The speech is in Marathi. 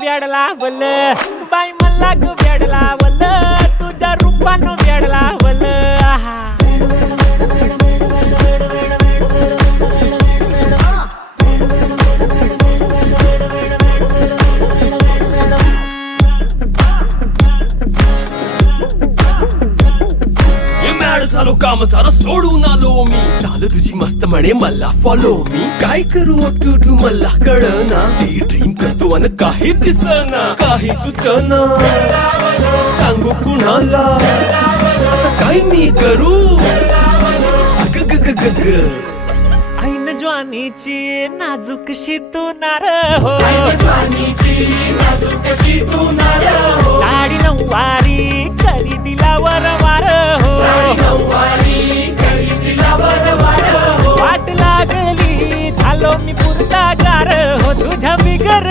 वेडला वल बाई मला ग वेडला वल तुझ्या रूपानं वेडला वल झालो काम सारा सोडून आलो मी झालं तुझी मस्त म्हणे मला फॉलो मी काय करू टू मला कळना ती ड्रीम करतो आणि काही दिसना काही सुचना सांगू कुणाला आता काय मी करू अग ग ग ग ग ऐन ज्वानीची नाजूकशी तू नार हो साडी नऊवारी करी दिला वरवार हो वाट लागली झालो मी पुरता गार हो तुझ्या बिगर